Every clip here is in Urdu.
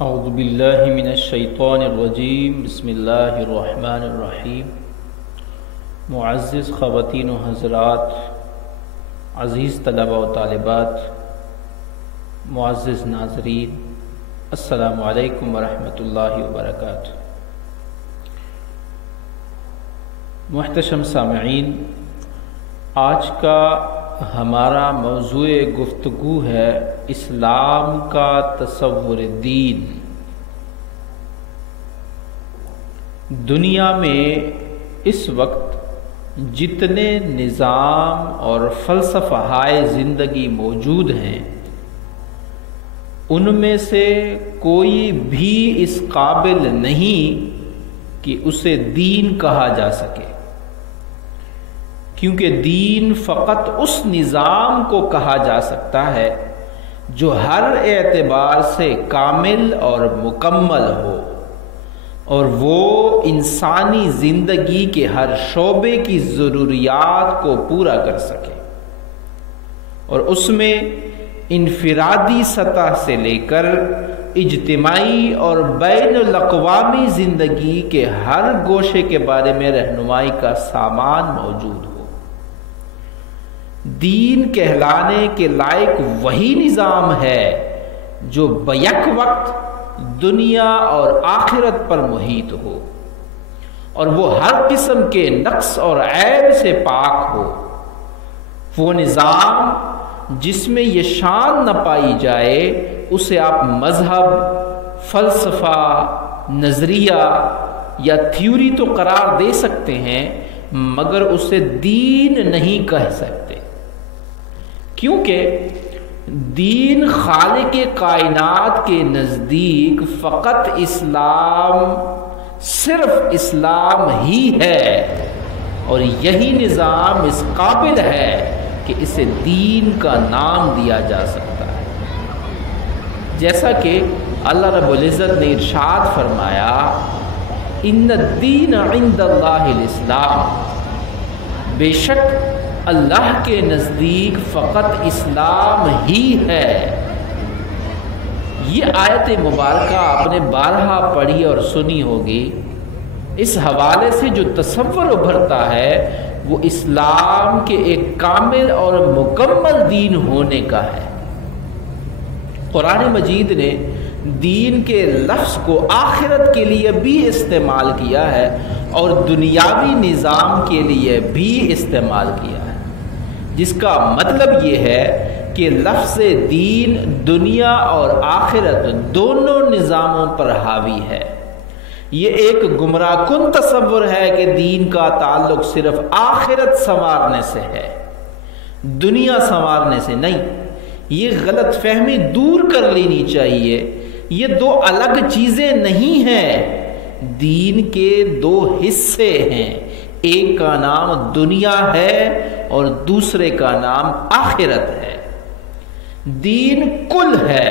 اعوذ باللہ من الشیطان الرجیم بسم اللہ الرحمن الرحیم۔ معزز خواتین و حضرات، عزیز طلبہ و طالبات، معزز ناظرین، السلام علیکم ورحمۃ اللہ وبرکاتہ۔ محتشم سامعین، آج کا ہمارا موضوع گفتگو ہے اسلام کا تصور دین۔ دنیا میں اس وقت جتنے نظام اور فلسفہائے زندگی موجود ہیں، ان میں سے کوئی بھی اس قابل نہیں کہ اسے دین کہا جا سکے، کیونکہ دین فقط اس نظام کو کہا جا سکتا ہے جو ہر اعتبار سے کامل اور مکمل ہو، اور وہ انسانی زندگی کے ہر شعبے کی ضروریات کو پورا کر سکے، اور اس میں انفرادی سطح سے لے کر اجتماعی اور بین الاقوامی زندگی کے ہر گوشے کے بارے میں رہنمائی کا سامان موجود ہو۔ دین کہلانے کے لائق وہی نظام ہے جو بیک وقت دنیا اور آخرت پر محیط ہو، اور وہ ہر قسم کے نقص اور عیب سے پاک ہو۔ وہ نظام جس میں یہ شان نہ پائی جائے اسے آپ مذہب، فلسفہ، نظریہ یا تھیوری تو قرار دے سکتے ہیں، مگر اسے دین نہیں کہہ سکتے، کیونکہ دین خالق کائنات کے نزدیک فقط اسلام، صرف اسلام ہی ہے، اور یہی نظام اس قابل ہے کہ اسے دین کا نام دیا جا سکتا ہے۔ جیسا کہ اللہ رب العزت نے ارشاد فرمایا، ان الدین عند اللہ الاسلام، بے شک اللہ کے نزدیک فقط اسلام ہی ہے۔ یہ آیت مبارکہ آپ نے بارہا پڑھی اور سنی ہوگی۔ اس حوالے سے جو تصور ابھرتا ہے وہ اسلام کے ایک کامل اور مکمل دین ہونے کا ہے۔ قرآن مجید نے دین کے لفظ کو آخرت کے لیے بھی استعمال کیا ہے اور دنیاوی نظام کے لیے بھی استعمال کیا ہے، جس کا مطلب یہ ہے کہ لفظ دین دنیا اور آخرت دونوں نظاموں پر حاوی ہے۔ یہ ایک گمراہ کن تصور ہے کہ دین کا تعلق صرف آخرت سنوارنے سے ہے، دنیا سنوارنے سے نہیں۔ یہ غلط فہمی دور کر لینی چاہیے۔ یہ دو الگ چیزیں نہیں ہیں، دین کے دو حصے ہیں، ایک کا نام دنیا ہے اور دوسرے کا نام آخرت ہے۔ دین کل ہے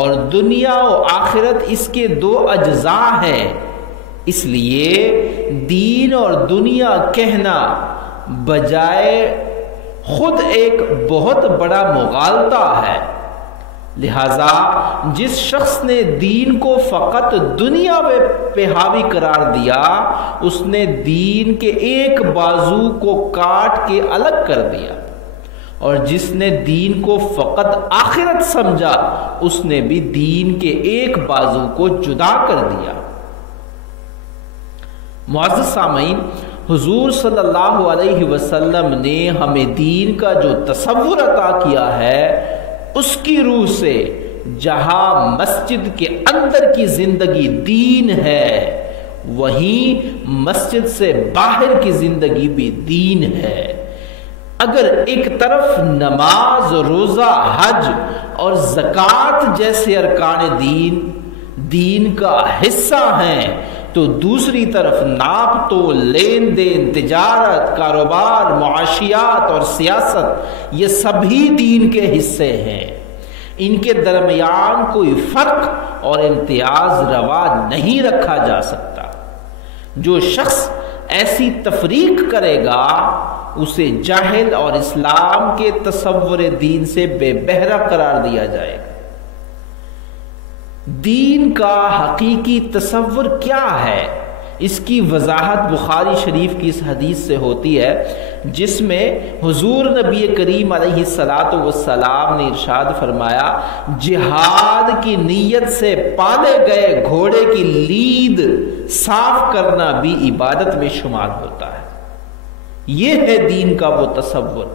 اور دنیا و آخرت اس کے دو اجزاء ہیں، اس لیے دین اور دنیا کہنا بجائے خود ایک بہت بڑا مغالطہ ہے۔ لہذا جس شخص نے دین کو فقط دنیا پہ حاوی قرار دیا، اس نے دین کے ایک بازو کو کاٹ کے الگ کر دیا، اور جس نے دین کو فقط آخرت سمجھا اس نے بھی دین کے ایک بازو کو جدا کر دیا۔ معزز سامعین، حضور صلی اللہ علیہ وسلم نے ہمیں دین کا جو تصور عطا کیا ہے، اس کی روح سے جہاں مسجد کے اندر کی زندگی دین ہے، وہیں مسجد سے باہر کی زندگی بھی دین ہے۔ اگر ایک طرف نماز، روزہ، حج اور زکوٰۃ جیسے ارکان دین کا حصہ ہیں، تو دوسری طرف ناپ تول، لین دین، تجارت، کاروبار، معاشیات اور سیاست، یہ سبھی دین کے حصے ہیں۔ ان کے درمیان کوئی فرق اور امتیاز روا نہیں رکھا جا سکتا۔ جو شخص ایسی تفریق کرے گا اسے جاہل اور اسلام کے تصور دین سے بے بہرہ قرار دیا جائے گا۔ دین کا حقیقی تصور کیا ہے، اس کی وضاحت بخاری شریف کی اس حدیث سے ہوتی ہے جس میں حضور نبی کریم علیہ الصلاۃ والسلام نے ارشاد فرمایا، جہاد کی نیت سے پالے گئے گھوڑے کی لید صاف کرنا بھی عبادت میں شمار ہوتا ہے۔ یہ ہے دین کا وہ تصور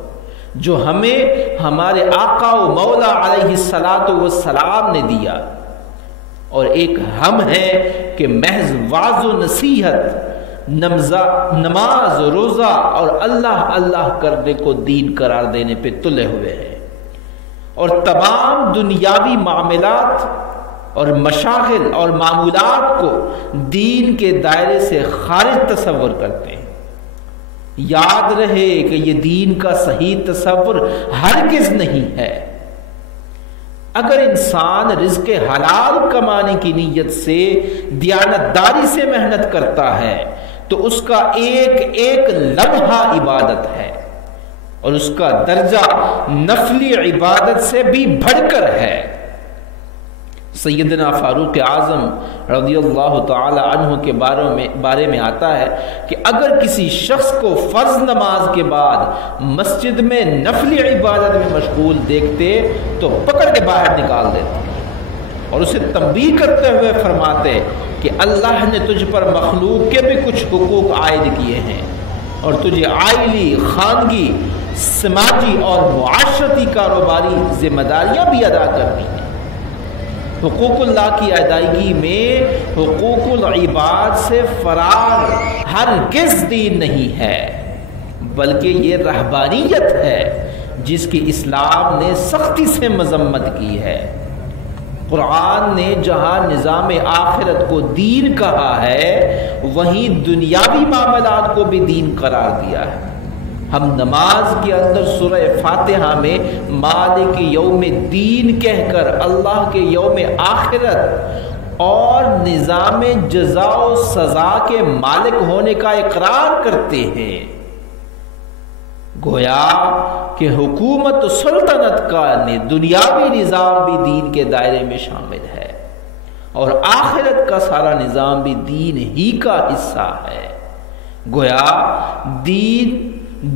جو ہمیں ہمارے آقا و مولا علیہ الصلاۃ والسلام نے دیا، اور ایک ہم ہے کہ محض واعظ و نصیحت، نماز روزہ اور اللہ اللہ کرنے کو دین قرار دینے پہ تلے ہوئے ہیں، اور تمام دنیاوی معاملات اور مشاغل اور معمولات کو دین کے دائرے سے خارج تصور کرتے ہیں۔ یاد رہے کہ یہ دین کا صحیح تصور ہرگز نہیں ہے۔ اگر انسان رزق حلال کمانے کی نیت سے دیانتداری سے محنت کرتا ہے تو اس کا ایک ایک لمحہ عبادت ہے، اور اس کا درجہ نفلی عبادت سے بھی بڑھ کر ہے۔ سیدنا فاروق اعظم رضی اللہ تعالی عنہ کے بارے میں آتا ہے کہ اگر کسی شخص کو فرض نماز کے بعد مسجد میں نفلی عبادت میں مشغول دیکھتے تو پکڑ کے باہر نکال دیتے اور اسے تنبیہ کرتے ہوئے فرماتے کہ اللہ نے تجھ پر مخلوق کے بھی کچھ حقوق عائد کیے ہیں، اور تجھے عائلی، خانگی، سماجی اور معاشرتی کاروباری ذمہ داریاں بھی ادا کرنی ہیں۔ حقوق اللہ کی ادائیگی میں حقوق العباد سے فرار ہرگز دین نہیں ہے، بلکہ یہ رہبانیت ہے جس کی اسلام نے سختی سے مذمت کی ہے۔ قرآن نے جہاں نظام آخرت کو دین کہا ہے، وہیں دنیاوی معاملات کو بھی دین قرار دیا ہے۔ ہم نماز کے اندر سورہ فاتحہ میں مالک یوم الدین کہہ کر اللہ کے یوم آخرت اور نظام جزا و سزا کے مالک ہونے کا اقرار کرتے ہیں۔ گویا کہ حکومت و سلطنت کا دنیاوی نظام بھی دین کے دائرے میں شامل ہے، اور آخرت کا سارا نظام بھی دین ہی کا حصہ ہے۔ گویا دین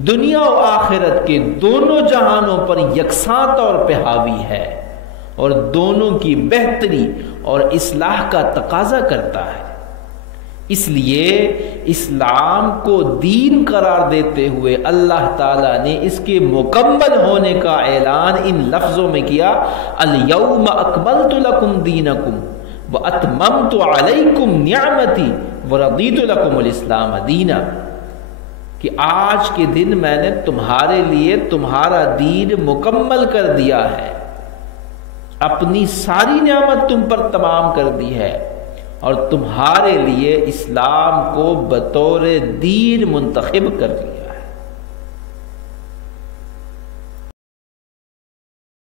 دنیا و آخرت کے دونوں جہانوں پر یکساں طور پہ حاوی ہے، اور دونوں کی بہتری اور اصلاح کا تقاضا کرتا ہے۔ اس لیے اسلام کو دین قرار دیتے ہوئے اللہ تعالیٰ نے اس کے مکمل ہونے کا اعلان ان لفظوں میں کیا، الیوم اکملت لکم دینکم واتممت علیکم نعمتی ورضیت لکم الاسلام دینا، کہ آج کے دن میں نے تمہارے لیے تمہارا دین مکمل کر دیا ہے، اپنی ساری نعمت تم پر تمام کر دی ہے، اور تمہارے لیے اسلام کو بطور دین منتخب کر لیا۔